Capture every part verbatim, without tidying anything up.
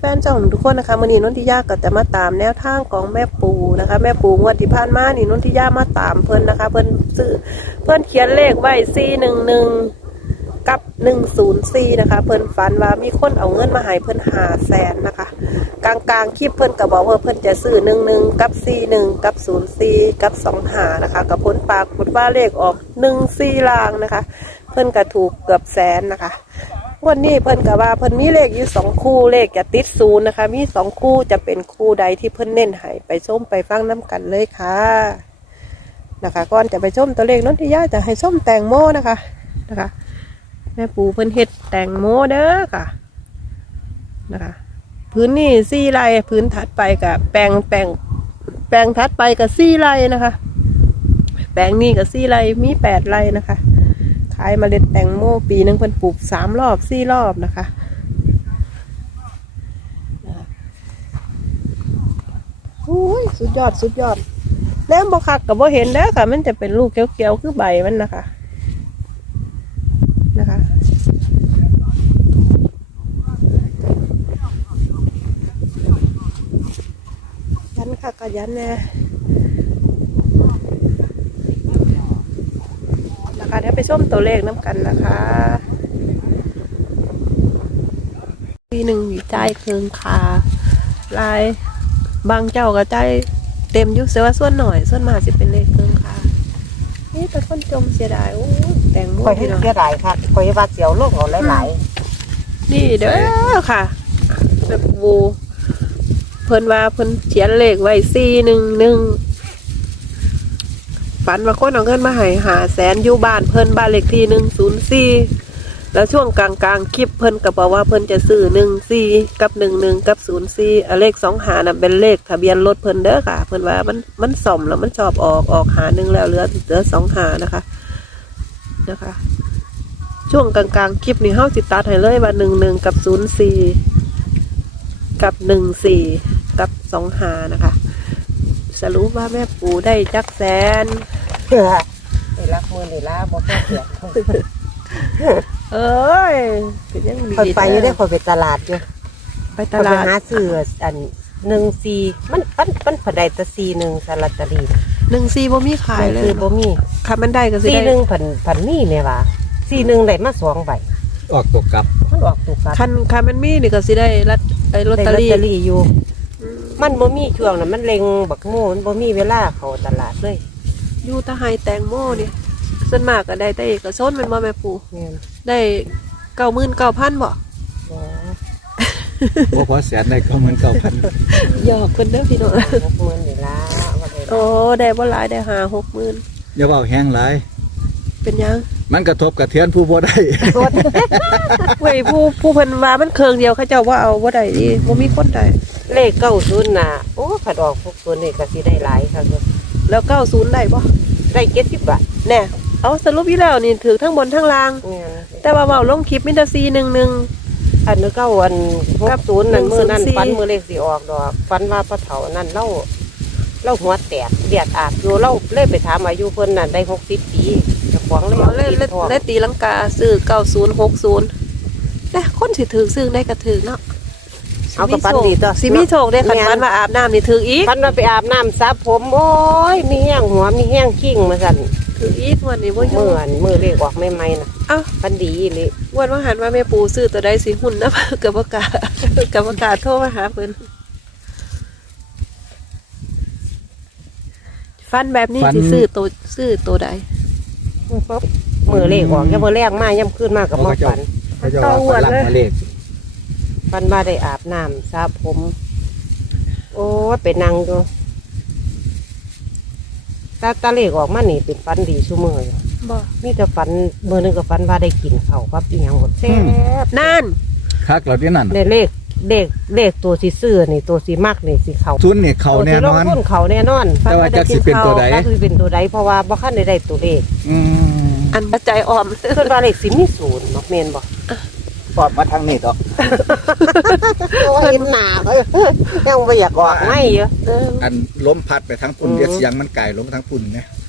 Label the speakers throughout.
Speaker 1: ฟนๆช่องทุกคนนะคะมื้อนี้นนทิยาก็จะมาตามแนวทางของแม่ปูนะคะแม่ปูงวดที่ผ่านมานี่นนทิยามาตามเพิ่นนะคะเพิ่นซื้อเพิ่นเขียนเลขไว้สี่หนึ่งหนึ่งกับหนึ่งศูนย์สี่นะคะเพิ่นฝันว่ามีคนเอาเงินมาให้เพิ่นห้าแสนนะคะกลางกลางคลิปเพิ่นก็บอกว่าเพิ่นจะซื้อหนึ่งหนึ่งกับสี่หนึ่งกับศูนย์สี่กับสองห้านะคะกับผลปรากฏว่าเลขออกหนึ่งสี่ลางนะคะเพิ่นก็ถูกเกือบแสนนะคะวันนี้เพิ่นก็ว่าเพิ่นมีเลขอยู่สองคู่เลขจะติดศูนย์นะคะมีสองคู่จะเป็นคู่ใดที่เพิ่นเน้นให้ไปส้มไปฟังน้ำกันเลยค่ะนะคะก่อนจะไปส้มตัวเลขนนทิยาจะให้ส้มแตงโมนะคะนะคะแม่ปูเพิ่นเฮ็ดแตงโมเด้อค่ะนะคะพื้นนี่สี่ไร่พื้นถัดไปกับแปลงแปลงแปลงถัดไปกับสี่ไร่นะคะแปลงนี่กับสี่ไร่มีแปดไร่นะคะขายเมล็ดแตงโมปีหนึ่งเพิ่นปลูกสามรอบสี่รอบนะคะโอ้ยสุดยอดสุดยอดแล้วบ่คักกับบ่เห็นเด้อค่ะมันจะเป็นลูกเขียวๆคือใบมันนะคะนะคะยันค่ะก็ยันแน่นะคะเดี๋ยวไปส้มตัวเลขน้ำกันนะคะปีหนึ่งมีใจเคืองคาลายบางเจ้าก็ใจเต็มยุคเสียว่าส่วนหน่อยส่วนมากจะเป็นเลขเคืองคานี่แต่คนจมเสียดายโอ้แตงโม
Speaker 2: คอยให้เสียหลายค่ะคอยว่าเสียวโลกเอาหลายๆ
Speaker 1: นี่เด้อค่ะแบบวูเพิ่นว่าเพิ่นเขียนเลขไว้สี่หนึ่งหนึ่งฝันว่าคนเอาเงินมาให้หาแสนอยู่บ้านเพิ่นบ้านเลขที่หนึ่งศูนย์สี่แล้วช่วงกลางกลางคลิปเพิ่นก็บอกว่าเพิ่นจะซื้อหนึ่งสี่กับหนึ่งหนึ่งกับศูนย์สี่เลขสองหาน่ะเป็นเลขทะเบียนรถเพิ่นเด้อค่ะเพิ่นว่ามันมันส่อมแล้วมันชอบออกออกหาหนึ่งแล้วเหลือเหลือสองหานะคะนะคะช่วงกลางกลางคลิปนี่เฮาสิตัดให้เลยว่าหนึ่งหนึ่งกับศูนย์สี่กับหนึ่งสี่กับสองหานะคะสรุปว่าแม่ปูได้จักแสน
Speaker 2: เฮ้ยนี่รักมือนี่ละบ่ค่อยเสีย
Speaker 1: เอ้ยเป็นยังดี
Speaker 2: คอยไปอยู่ได้คอยไปตลาดอยู่
Speaker 1: ไปตลาด
Speaker 2: หาซื้ออันหนึ่งซีมันมันมันผดได้แต่ซีหนึ่งสลัดตะลี
Speaker 1: หนึ่งซีบ่มีขายเลย
Speaker 2: คือบ่มี
Speaker 1: ค่ะมันได้ก็สิ
Speaker 2: ซี
Speaker 1: ได้
Speaker 2: หนึ่งผันผันมีเนี่ยว่ะซีหนึ่งได้มาสองใบ
Speaker 3: ออกตกกลับ
Speaker 2: มันออกตกกลับ
Speaker 1: คันคันมันมีนี่ก็สิได้รัดไอ้ลอตเตอรี่
Speaker 2: อยู่มันบ่มีช่วงน่ะมันเล็งบักโม่มันบ่มีเวลาเข้าตลาดเลย
Speaker 1: อยู่ตะไฮแตงโมนี่ส่วนมากก็ได้แต่เอกชนมันบ่แม่ปูได้เก้าหมื่นเก้าพันบ่
Speaker 3: บ่พอแสนได้ก็เหมือนเก้าพัน
Speaker 1: หยอกคนเด้อพี่น้อง
Speaker 2: หกหมื่นนี่ละ
Speaker 1: โอ้ได้บ่หลายได้ห้าหกหมื่น
Speaker 3: อย่าเว้าแห้งหลาย
Speaker 1: เป็นยัง
Speaker 3: มันกระทบกระเทือนผู้บ่ได้
Speaker 1: เว้ยผู้ผู้เพิ่นว่ามันเครื่องเดียวเขาเจ้าว่าเอาบ่ได้ดิบ่มีคนได้
Speaker 2: เลขเก้าศูนย์น่ะโอ้ผัดออกพวกตัวนี้ก็สิได้หลายค่ะ
Speaker 1: แล้วเก้าศูนย์ได้บ่
Speaker 2: ได้เจ็ดสิบบาท
Speaker 1: แน่เอาสรุปอีแล้วนี่ถือทั้งบนทั้งล่างแต่ว่าเว้าลงคลิปมีแต่สี่หนึ่งหนึ่ง
Speaker 2: อันนึงเก้าอันหกศูนย์นั่นมื้อนั้นฟันมื้อเลขสิออกดอกฟันว่าปะเฒ่านั่นเล่าเล่าหัวแตกเลียดอาบอยู่เล่าเลยไปถามอายุเพิ่นน่ะได้หกสิบปีเจ้าของเลย
Speaker 1: เล่นเล่นเล่นตีลังกาซื้อเก้าศูนย์หกศูนย์แต่คนสิถือซื้อได้ก็ถือเนาะ
Speaker 2: เอากระปั้นดีต่อ
Speaker 1: สิมีโชคได้ขันฟันมาอาบน้ำนี่ถืออีก
Speaker 2: ฟันมาไปอาบน้ำซับผมโอ้ยมีแห้งหัวมีแห้งขิ้งมาสั่น
Speaker 1: ถืออีกวันนี้ว่า
Speaker 2: เมื่อมือเล็กออกไม่ไม่นะ
Speaker 1: อ้าว
Speaker 2: ฟันดีเลย
Speaker 1: วันว่าหันว่าแม่ปูซื้อตัวใดสิหุ่นนะกับประกาศกับประกาศโทรมาหาเพิ่นฟันแบบนี้สิซื้อตัวซื้อตัวใด
Speaker 2: ปุ๊บมือเล็กออกแค่มือแรกมาย่ำขึ้นมากกับมอฟัน
Speaker 3: ต่อวันเลย
Speaker 2: ฟันมาได้อาบน้ำซับผมโอ้ไปนั่งดูตาตาเล็กออกมาหนีเป็นฟันดีชั่วโมง
Speaker 1: บ่
Speaker 2: มีแต่ฟันมือนึงกับฟันว่าได้กินเขาครับอีหยังหมดแซ่บ
Speaker 1: นั่น
Speaker 3: คักเราที่นั่น
Speaker 2: เลขเลขเลขตัวสีเสื้อนี่ตัวสีมากนี่สีเขา
Speaker 3: ทุนนี่เขาแน่นอน
Speaker 2: ทุนเขาแน่นอน
Speaker 3: แต่ว่าจะสิเป็นตัวใด
Speaker 2: จะสิเป็นตัวใดเพราะว่าบ่คันได้ได้ตัวเลข
Speaker 1: อันปัจจัยออม
Speaker 2: เพิ่นว่าเลขสิมีศูนย์บ่แม่นบ่
Speaker 3: ปอดมาทางนี้ต่อ
Speaker 2: โอ้ยหนาเอ้ยยังไม่อยากออกไม่เยอะ
Speaker 3: อันล้มพัดไปทั้งปุ่นเดียเสียงมันไก่ล้มทั้งปุ่นเนี่ย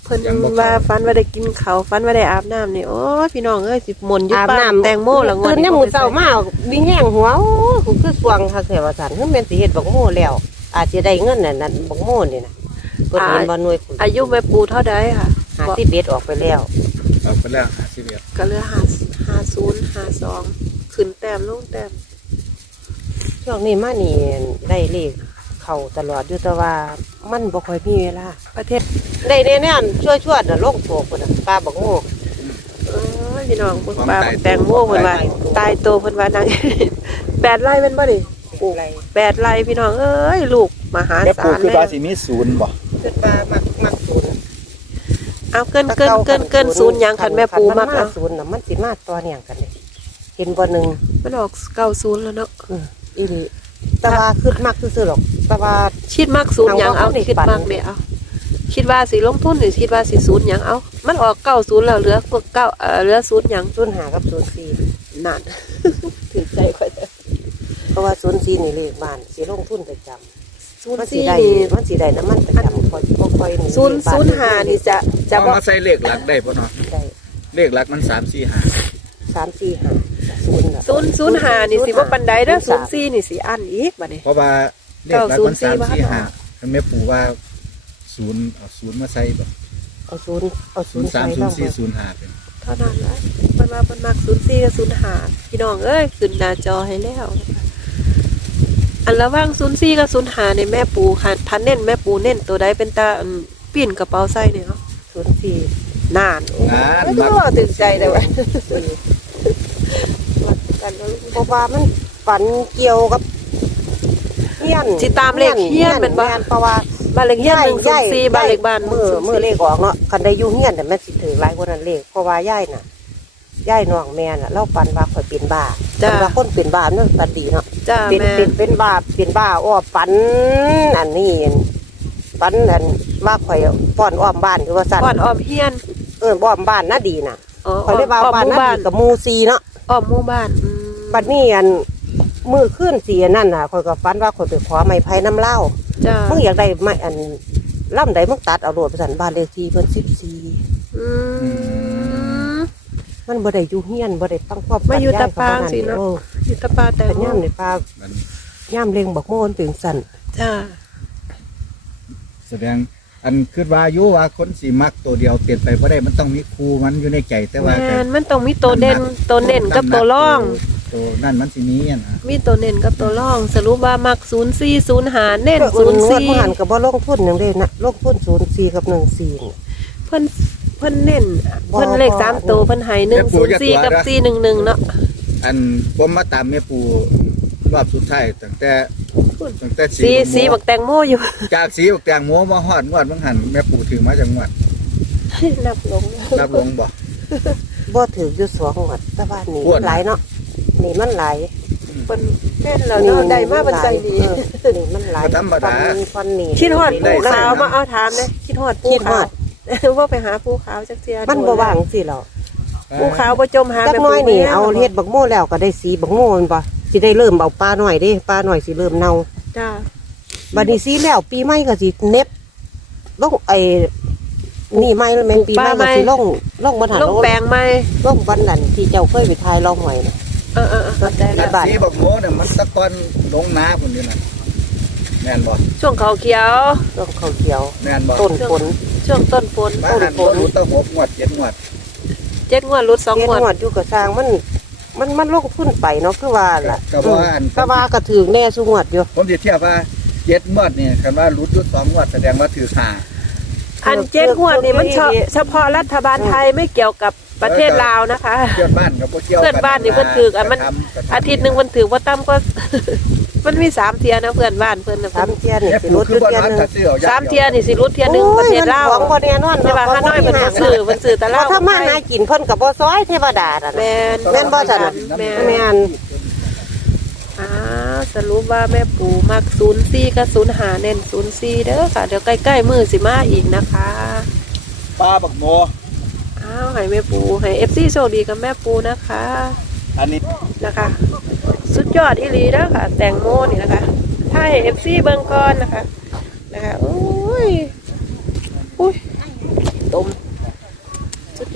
Speaker 1: พิ่น
Speaker 3: ยังบ่เข้า
Speaker 1: ว่าฟันว่าได้กินข้าวฟันว่าได้อาบน้ำนี่โอ้ยพี่น้องเอ้ยสิหมนอยู่
Speaker 2: อาบ
Speaker 1: ป้า
Speaker 2: น้ำ
Speaker 1: แตงโมละงว
Speaker 2: ตื่
Speaker 1: ด
Speaker 2: นยามมื้อเช้ามามีแห้งหัวโอ้ยกูคือสวงคักแท้ว่าซั่นคือแม่นสิเฮ็ดบักโมแล้ว อาจจะได้เงินนั่นนั่นบักโมนี่นะเพิ่นเห็นบ่หน่วยคุณ
Speaker 1: อายุแม่ปูเท่าใดค่ะ
Speaker 2: หาสิบเอ็ดออกไปแล้ว
Speaker 3: เอาไปแล้วห้าสิบเอ็ด
Speaker 1: ก็เหลือห้าห้าศูนย์ห้าสองขึ้นแต้มลงแต้ม
Speaker 2: ช่วงนี้มานี่ได้เลขเข้าตลอดอยู่แต่ว่ามันบ่ค่อยมีเวลา
Speaker 1: ประเทศ
Speaker 2: ได้แน่ๆช่วยๆน่ะลงโตพุ่นน่ะปลาบักโม
Speaker 1: เอ้ยพี่น้องเบิ่งปลาแตงโมเพิ่นว่าตายโตเพิ่นว่านาง แปดไร่แม่นบ่ดิ
Speaker 2: ปลูกไร
Speaker 1: แปดไร่พี่น้องเอ้ยลูกมหา
Speaker 3: แม่
Speaker 1: ศา
Speaker 3: ปู
Speaker 1: ล
Speaker 3: คือ
Speaker 1: เลย
Speaker 3: ว่าสิมีศูนย์บ่
Speaker 2: คิดว่ามักมักศูนย์
Speaker 1: เอาเกินเกินเกินเกินศูนย์หยังคันแม่ปูมัก
Speaker 2: คัน
Speaker 1: เอา
Speaker 2: นศูนย์น่ะมันสิมาตัวเนี่ยกันเลยเห็นบ่หนึ่ง
Speaker 1: มันออกเก้าศูนย์แล้วเนาะ
Speaker 2: อืมอีหลีแต่ว่าคือมักซื่อๆหรอกแต่ว่า
Speaker 1: คิดมักศูนย์หยังเอา
Speaker 2: ทางว่าเขาได้
Speaker 1: คิด
Speaker 2: ปั่น
Speaker 1: มักเนี่ยเอาคิดว่าสิลงทุนหรือคิดว่าสิศูนย์หยังเอามันออกเก้าศูนย์แล้วเหลือพวกเก้าเอ่อเหลือศูนย์หยัง
Speaker 2: ศูนย์ห้ากับศูนย์สี่
Speaker 1: นั่น ถึงใจค่อยเด้อ
Speaker 2: เพราะว่าศูนย์สี่นี่เลขบ้านสิลงทุนประจำ
Speaker 1: ศูน
Speaker 2: มัน
Speaker 1: ย์
Speaker 2: สิ
Speaker 1: สี่
Speaker 2: ได้
Speaker 1: นี่
Speaker 2: มันสิได้น้ำมันประจำคอยบ่ค่อยห
Speaker 1: ศูนย์ศูนย์ห้านี่จะจะ
Speaker 3: เอา
Speaker 1: บ่
Speaker 3: มาใส่เลขหลักได้ป่ะเนาะ
Speaker 2: ได้
Speaker 3: เลขหลักมันสามสี่ห้า
Speaker 2: สามสี่ห้าศูนย์น่ะ
Speaker 1: ศูนย์ศูนย์ห้านี่สิบ่ปานใดเด้อศูนย์สี่นี่สิอันอีกบัดนี้
Speaker 3: เพราะว่าเลขหลักมัน
Speaker 1: เก้าศู
Speaker 3: สาน
Speaker 1: ย์
Speaker 3: ม
Speaker 1: สี่
Speaker 3: สี่
Speaker 1: บา
Speaker 3: ห้า
Speaker 1: ท
Speaker 3: แม่ปูว่าศูนย์เอาศูนย์มาใส่แบบ
Speaker 2: เอาศูนย์เอาศู
Speaker 3: ศู
Speaker 2: น
Speaker 3: น
Speaker 2: ย์
Speaker 3: ย์สาม
Speaker 2: ใส่
Speaker 3: ศู
Speaker 2: ล
Speaker 3: น
Speaker 2: อง
Speaker 3: ย์สี่
Speaker 2: เบิ่ง
Speaker 3: ศูนย์ห้าเป็น
Speaker 1: เท่านั้นแหละเพิ่นว่าเพิ่นมักศูนย์สี่กับศูนย์ห้าพี่น้องเอ้ยขึ้นหน้าจอให้แล้วอันระหว่างศูนย์สี่กับศูนย์ห้าในแม่ปูค่ะทันเน้นแม่ปูเน้นตัวใดเป็นตาอันปีนกระเป๋าใส่เนี่ยเนาะ
Speaker 2: ศูนย์สี่
Speaker 1: นานโอ้
Speaker 3: งาน
Speaker 1: ไม่
Speaker 3: มั
Speaker 1: รู้ว่าถึงใจเลยว่ะ
Speaker 2: สี่
Speaker 1: มักกันแล้ว
Speaker 2: เพราะว่ามันฝันเกี่ยวกับเฮียน
Speaker 1: สิตามเลขเฮียนเป็นบ่
Speaker 2: ฮียเพราะว่า
Speaker 1: บ้านเลขที่หนึ่งศูนย์สี่บ้านเลขบ้าน
Speaker 2: มือมือเลขออกเนาะคันได้อยู่เฮียนแต่ะแม่นสิถือหลายกว่านั้นเลขเพราะว่าย่ายน่ะย่ายน้องแม่น่ะเล่าปันว่าข่อยเป็นบ้า
Speaker 1: จ้า
Speaker 2: เพิ่นว่าคนเป็นบ้าเนาะตันดีเนาะ
Speaker 1: จ้า
Speaker 2: เป็น
Speaker 1: แม่
Speaker 2: เป็นเป็นบ้าเป็นบ้าอ้อปันอันนี้ปันอันว่าข่อยป้อนอ้อมบ้านคือว่าสั่น
Speaker 1: ก่อนออมเฮียน
Speaker 2: เอออ้อมบ้านน่ะดีน่ะ
Speaker 1: อ๋อ
Speaker 2: ข่อยได้ว่า
Speaker 1: ออม
Speaker 2: บ้าน
Speaker 1: หมู่
Speaker 2: น่ะ
Speaker 1: บ้าน
Speaker 2: ดีกับหมู่ซีเนาะ
Speaker 1: ออมหมู่บ้านอืม
Speaker 2: บัดนี้อันมือขึ้นสีอันนั่นน่ะข่อยก็ฝันว่าข่อยไปขอไม้ไผ่น้ำเหล้า
Speaker 1: จ้า
Speaker 2: มึงอยากได้ไม้อันล่ำใดมึงตัดเอาโลดไปสันบ้านเลขที่เพิ่นสิบสี่
Speaker 1: อืม
Speaker 2: มันบ่ได้อยู่เฮียนบ่ได้ตั้งครอบ
Speaker 1: มาอยู่ตะปาง
Speaker 2: ครอบครัว
Speaker 1: สิเนาะ
Speaker 2: ออ
Speaker 1: อยู่ตะปาแต่
Speaker 2: แต่
Speaker 1: ง
Speaker 2: ย่ามในป่า
Speaker 3: มัน
Speaker 2: ย่ามเล็งบักโมนเป็นสั่น
Speaker 1: จ้า
Speaker 3: แสดงอันคือว่าอยู่ว่าคนสีมักตัวเดียวเปลี่ยนไปเพราะได้มันต้องมีครูมันอยู่ในใจแต่ว่า
Speaker 1: แม่นมันต้องมีตัวเด่นตัวเน่นกับตัวร่อง
Speaker 3: ตัวนั่นมันสิมีอ่ะนะ
Speaker 1: มีตัวเน่นกับตัวร่อง สรุปว่ามักศูนย์สี่ศูนย์หาเน่น
Speaker 2: ก็
Speaker 1: ศู
Speaker 2: อุ่
Speaker 1: น
Speaker 2: น
Speaker 1: ย์
Speaker 2: งวด
Speaker 1: สี่
Speaker 2: ผู้หันก็บ่ลงทุนหยังเด้นะลงทุนศูนย์สี่กับหนึ่งสี่นี่
Speaker 1: เพิ่นเพิ่นเน่น
Speaker 2: บ่
Speaker 1: เพิ่นเลขสาม
Speaker 2: บ่
Speaker 1: ตัวเพิ่นให้หนึ่งศูนย์สี่กับสี่หนึ่งหนึ่งเนาะ
Speaker 3: อันผมมาตามแม่ปูรอบสุดท้ายตั้งแต่ตั้งแต่
Speaker 1: สีสีบักแตงโมอยู่
Speaker 3: จากสีบักแตงโมมาฮอดงวดบางหันแม่ปูถือมาจากงวด
Speaker 1: นับลง
Speaker 3: รับลงบ่
Speaker 2: บ่ถืออยู่สองงวดแต่ว่านี่
Speaker 3: อ้วน
Speaker 2: หลายเนาะนี่มันหลาย
Speaker 1: เพิ่นเน่นแล้วเนาะได้มาบันใจดี
Speaker 2: เออนี่มันหลาย
Speaker 3: ธรรมดา
Speaker 2: ฟันนี่ฟันนี่
Speaker 1: คิดฮอด
Speaker 3: ได้
Speaker 1: ปูขาวมาเอาถามเลยคิดฮอดปู
Speaker 2: คิดฮ
Speaker 1: ขา
Speaker 2: อ
Speaker 1: ว
Speaker 2: ด
Speaker 1: ว่าไปหาปูขาวจักเทีย
Speaker 2: มันบ่ว่างสิหรอก
Speaker 1: ปูขาวบ่จมหา
Speaker 2: จัก
Speaker 1: แบบ
Speaker 2: หน้อยนี่
Speaker 1: ปูแม่
Speaker 2: เอาเฮ็ดบักโม่แล้วก็ได้สีบักโม่แมันบ่สิได้เริ่มเอาปลาหน่อยเด้ปลาหน่อยสิเริ่มเน่า
Speaker 1: จ้า
Speaker 2: บัดนี้สีแล้วปีใหม่ก็สิเน็บลงไอ้นี่ใหม่แล้วแม่นปีใหม่ก็สิลงลงบ่ทัน
Speaker 1: ลงแปลงไหม
Speaker 2: ลงวันนั้นที่เจ้าเคยไปทายลองหอยน่ะ
Speaker 1: เออเออเออเข้าใจ
Speaker 3: แล้
Speaker 1: แล้ว ว
Speaker 3: สีบักโมเนี่ยมันตะกอนลงน้าพุ่นอยู่นั่นแม่นบ่
Speaker 1: ช่วงเขาเขียว
Speaker 2: ลงข้าวเขียว
Speaker 3: แม่นบ่
Speaker 2: ต้นฝน
Speaker 1: ช่วงต้นฝน
Speaker 3: บ้านนั้นบ่รู้ตั้งหกงวดเจ็ดงวด
Speaker 1: เจ็ดงวดรุดสอง
Speaker 2: เฮ็ด
Speaker 1: งวด
Speaker 2: งวดอยู่ก็สร้างมัน มันมันลงทุนไปเนาะคือว่าล่ะ
Speaker 3: ก็บ่ว่าอัน
Speaker 2: ก็ว่าก็ถือแน่ซุงวดอยู่
Speaker 3: ผมสิเทียบว่าเจ็ดงวดนี่คันว่ารุดอยู่สองงวดแสดงว่าถือห้า
Speaker 1: อันเจ็ดงวดนี่มันเฉพาะเฉพาะรัฐบาลไทยไม่เกี่ยวกับประเทศลาวนะคะ
Speaker 3: เพื่อนบ้านก็บ่เกี่ยว
Speaker 1: เพื่อนบ้านนี่เพิ่นถืออันมัน
Speaker 3: กระทำกระทำ
Speaker 1: อาทิตย์หนึ่งมันถือว่าตั้มก็ มันมีสามเทียนะเพื่อนบ้านเพื่อนนะ
Speaker 2: สามเที่ยนี่
Speaker 3: แม่
Speaker 2: สิ
Speaker 3: ปู
Speaker 2: รุด
Speaker 3: คือบ่
Speaker 2: เที่ย
Speaker 3: นัด
Speaker 2: นึง
Speaker 3: ถ้าซื้อเอาอย่าง
Speaker 1: สาม
Speaker 3: ดีว
Speaker 1: เทียนี่สิรุดเทียหนึ่งประเทศลาว
Speaker 2: โอ้ยมันของบ่แน่นอน
Speaker 1: ใช่ป่ะ
Speaker 2: เนาะ
Speaker 1: ฮานอยมันก็ซื้อมันซื้อแต่
Speaker 2: แล้
Speaker 1: ลาว ว
Speaker 2: ถ้ามาหากินเพิ่นก็บ่ซอยเทวดาน่ะ
Speaker 1: แม
Speaker 2: นะ
Speaker 1: น
Speaker 2: แม่นบ่จ้ะน่ะ
Speaker 1: แมน
Speaker 2: แม่น
Speaker 1: อ้าวสรุปว่าแม่ปู่มักศูนย์สี่กับศูนย์หาเน้นศูนย์สี่เด้อค่ะเดี๋ยวใกล้ๆมือสิมาอีกนะคะ
Speaker 3: ปลาบักโม
Speaker 1: อ้าวให้แม่ปู่ให้เอฟซีโชคดีกับแม่ปู่นะคะ
Speaker 3: อันนี้
Speaker 1: นะคะ สุดยอดอีหลีเด้อค่ะ แตงโมนี่นะคะถ้าให้เอฟซีเบิ่งก่อนนะคะนะคะโอ้ยอุ้ยต้ม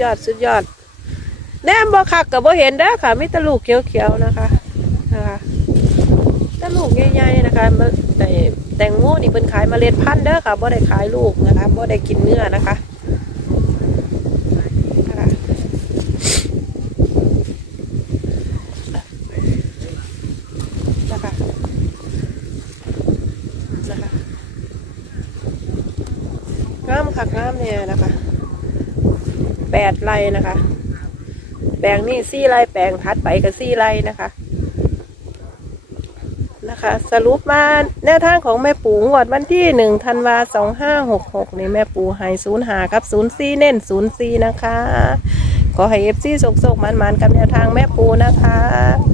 Speaker 1: ยอดสุดยอดแนมบ่คักกับบ่เห็นเด้อค่ะมีแต่ลูกเขียวๆนะคะนะคะแต่ลูกใหญ่ๆนะคะแต่แตงโมนี่เพิ่นขายเมล็ดพันธุ์เด้อค่ะบ่ได้ขายลูกนะคะบ่ได้กินเนื้อนะคะนะคะนะคะนะคะงามคักงามเนี่ยนะคะแปดไร่นะคะแปลงนี่สี่ไร่แปลงถัดไปก็สี่ไร่นะคะนะคะสรุปมาแนวทางของแม่ปูงวดวันที่หนึ่งธันวาสองห้าหกหกนี่แม่ปูให้ศูนย์หาครับศูนย์สี่เน้นศูนย์สี่นะคะขอให้เอฟซีโศกๆมันๆกับแนวทางแม่ปูนะคะ